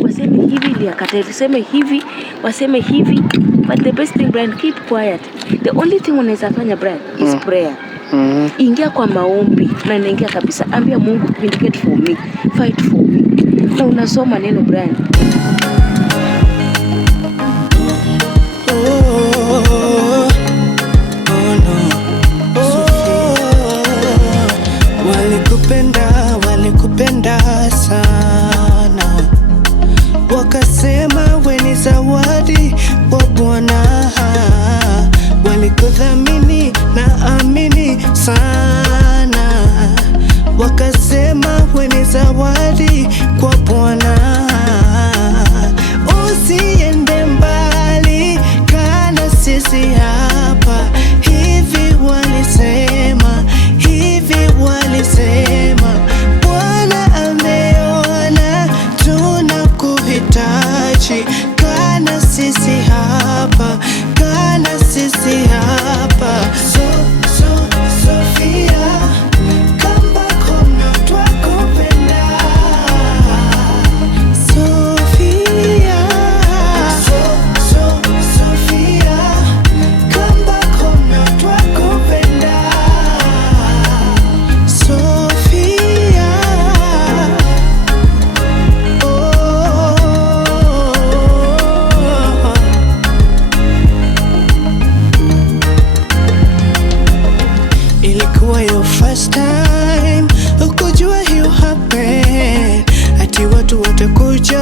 waseme hivi Liakata, waseme hivi, waseme hivi. But the best thing, Brian, keep quiet. The only thing unaweza fanya, Brian, is prayer. Ingia kwa maombi na naingia kabisa, ambia Mungu vindicate for me, fight for me. Na unasoma neno, Brian. Walikupenda sana, wakasema we ni zawadi wa Bwana. Walikudhamini na amini sana, wakasema we ni zawadi kwa Bwana. Usiende mbali, kana sisi hapa. Hivi walisema, hivi walisema. Bwana ameona tunakuhitaji, kana sisi hapa, kana sisi hapa. Sofia, come back home, na twakupenda. Sofia, Sofia, come back home, na twakupenda. Sofia, ilikuwa your first time, ukujua hiyo happen, ati watu watakuja